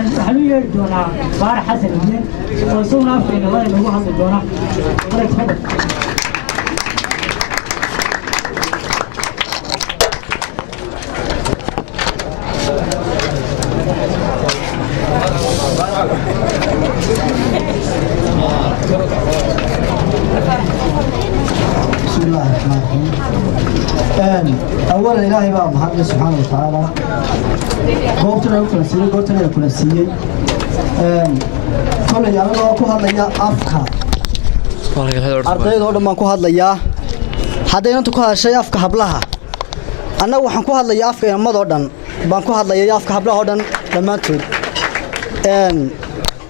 حلوية دونا بار حسن الدين وصونا في نواه نواه هذا دونا بسم الله الرحمن الرحيم. أولا إلهي بقى محمد سبحانه وتعالى قوتنا وكلاسية قوتنا وكلاسية كل يوم أكو هذا يا أفكار أرضي دور ما أكو هذا يا هذا ينتو كهذا شيء أفكار هبلها أنا وحن كو هذا يا أفكار ما دورن بانكو هذا يا أفكار هبلها هذا لما تود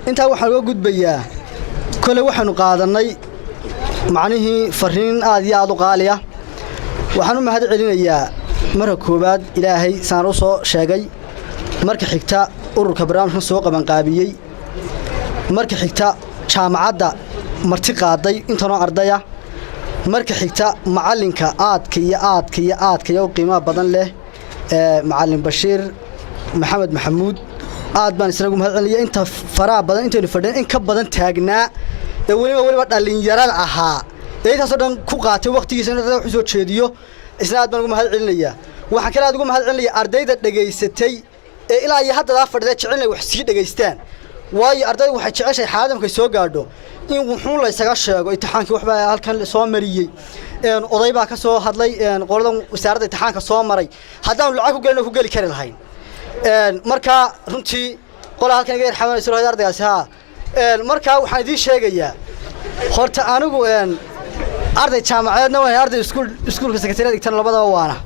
أنت وحن وجود بيا كل وحن قادرني معنيه فرين آدي آدو قالية وحنو ما هذا علينا يا مركوبات إلهي سانروسو شاقي مرك حكتا أورك برامج سوق من قابيي مرك حكتا شامعدا مرتقادي انتنا أرضية مرك حكتا معلنك آدكي وقيمة بدن له معلم بشير محمد محمود آد بان سنقوم هذا عليا انت فرا بدن انت اللي فردين ان كب بدن تاجنا weliba dhalinyarada ahaa intaas oo dhan ku qaatay waqtigiisa wuxuu soo jeediyo isna aad baan ugu mahad celinayaa waxaan kale aad ugu mahad celinayaa ardayda dhageysatay ee ilaa iyo hadda fadhida jecelnay wax sii dhageystaan waayo ardaydu waxay jeceshay xaaladamka soo gaadho in wuxuu la isaga sheego imtixaankii waxba halkan soo mariyay oday baa ka soo hadlay qoladan wasaaradda imtixaanka soo maray haddaan lacag ku galno ku gali kari lahayn marka runtii qolada halkan iga xamanayso ardaygaas markaa waxaan idin sheegayaa horta anigu arday jaamacadeedna waa arday iskuulka sekretariyaad dhigtan labadaba waana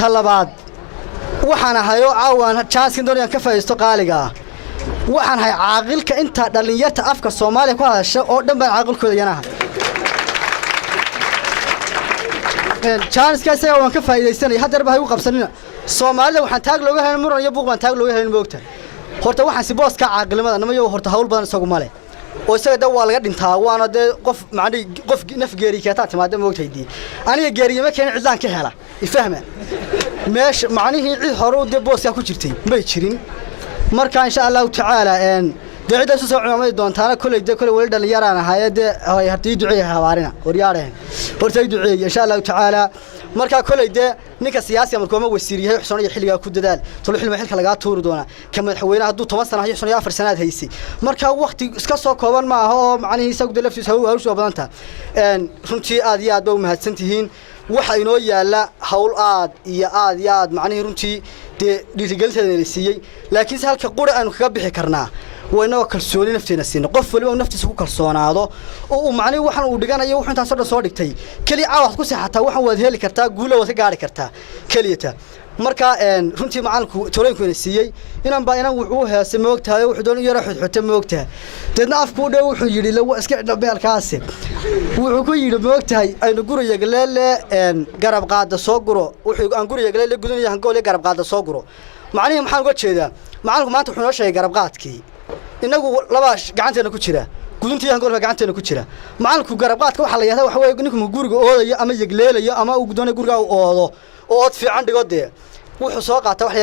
talabaad waxaan ahayo caawaan chance-kan doonayaan ka faa'iisto qaaliga waxaan ahay caaqilka inta dhalinyarta afka Soomaaliya ku hadasha oo dhan baan caaqilkooda yanaha chance-kaas waan ka faa'iideysanay hadda baa igu qabsanina Soomaalida waxaan taag looga helin muran iyo buuq baan taag looga helin moogta horta waxaan si boos ka caaqilnimada namayo horta hawl badan isagu male oo isaga dad waa laga dhintaa waana qof macni qof naf geeri ka taa timaada moogtaydii aniga geeriyama keen cidaan ka hela ifahma meesh macnihi cid hore oo booska ku jirtay ma jirin marka insha Allah taala dacida soo cunamay doontaana kulay wali dhalinyarana hay'ada ay hartii duceeyo hawaarina waryaareen horta duceeyo insha Allah taala marka kulay ninka siyaasiga markuu ma wasiiriyahay xusnoon xilliga ku dadaal tolo xilma xilka laga tuuri doona kama madaxweynaha haduu 10 sano iyo 4 sanaad haysay marka waqti iska soo kooban ma aha oo macnaheedu isagu laftiisa hawsha badanta runtii aad iyo aad u mahadsantihiin waxa inoo yaala hawl aad macnaheedu runtii dhiirigelinteeda la siiyay laakiin halka qura aanu kaga bixi karnaa وإنه كرسوني نفتي نسينا قفل ونفتي سكو كرسون هذا ومعني وحن ودقنا يو وحن تصدق صادق تي كلي عاوز كوسي حتى وحن وذهلي كرتا قوله وثقاري كرتا كليته مركا runtii macalku tooleynku insiiyay inaan baa inaan wuxuu sameeyay wuxuu yara xudxuta moogtaa dadna afku dhow wuxuu yiri lawa iska dhabeelkaasi wuxuu ku yiri moogtahay aynu guriga galeele garab qaada soo guro wuxuu aan guriga galeele gudanayaa gool garab qaada soo guro macnaheedu maxaan uga jeedaa macalku maanta wuxuu noo sheegay garab qaadkii inagu laba gacanteena ku jira guduntii aan goolka gacanteena ku jira macalku garab qaadka waxa la yiraahdaa waxa weeye ninku guriga oodayo ama yagleelayo ama uu gudanayo guriga uu oodo oo fiican dhigoodee wuxuu soo qaatay wax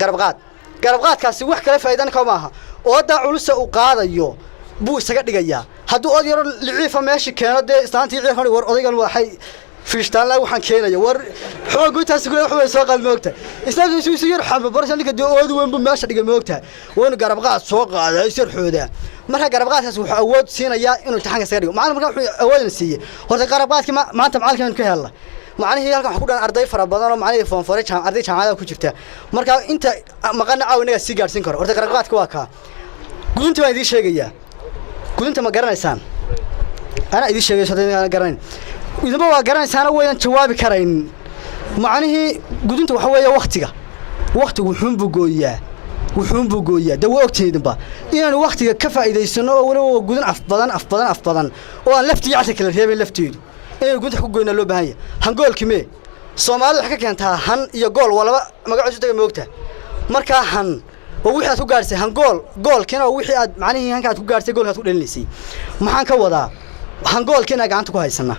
garab qaadkaasi wax kale faa'iido ka maaha oo daa culus uu qaadayo buu isaga dhigayaa haduu ood yaro liciifa meeshii keeno islaantii ciidan war odaygan waxay fiishtaan la waxaan keenaya war xoog intaas ku wax way soo qaad moogta islaantii isu yar xamba barashan ninka ood weyn buu meesha dhiga moogta waanu garab qaad soo qaaday isir xooda marka garab qaadkaas wuxuu awood siinayaa inuu imtixaanka isaga dhigo macallimka wuxuu awood siiyay horta garab qaadka maanta macallimka ka helay macnaheedu halkan waxa ku dhan arday fara badan oo macnaheedu foonfore arday jaamacada ku jirta marka inta maqana caawinaga si gaarsin karo horta garab qaadka waa ka gudunta waan idin sheegaya gudunta ma garanaysaan ana idin sheegay soo garanayn idinba waa garanaysaan weeyaan jawaabi karayn macnaheedu gudunta waxa weeye waqtigu wuxuu gooyaa dawo ogteedba inaan waqtiga ka faa'iideysano oo waliba gudun af badan oo aan laftiga cad kala reebay lafteedu inay gudunta ku goyna loo baahan yahay hangoolkii mee Soomaalidu waxa ka keentaa han iyo gool walaba magaciisu taga moogta marka han oo wixii aad ku gaarsay goolkina wixii aad macnaheedu hanka aad ku gaarsay goolka aad ku dhalinaysi maxaan ka wadaa hangoolkina gacanta ku haysana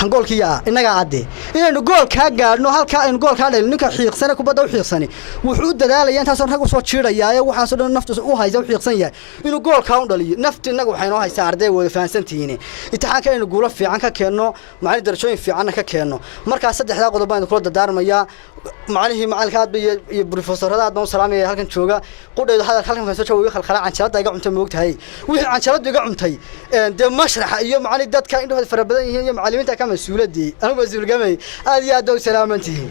hangoolkiya inaga cadde inaynu gool ka gaadhno halka aynu gool ka dhalin ninka xiiqsana kubadda u xiiqsani wuxuu dadaalaya intaas oo rag u soo jiiraya waxaas oo dhan naftu u haysa u xiiqsan yahay inuu gool ka u dhaliyo nafti inaga waxay noo haysaa arday wada fahansantihiin imtixaanka aynu guulo fiican ka keenno macallin darajooyin fiican ka keenno marka saddexda qodob baan kula dardaarmaya macallimihi macalkaad iyo professorada aad noo salaamay halkan jooga qodayda halkan ka soo jawaabay khalkhala canjalada iga cuntay moogtahay wixii canjalada iga cuntay de mashraxa iyo macallin dadka indhahooda farabadan yihiin iyo macallimiinta ka mas'uuladii anigu mas'uul gamay aad iyo aad u salaamantihiin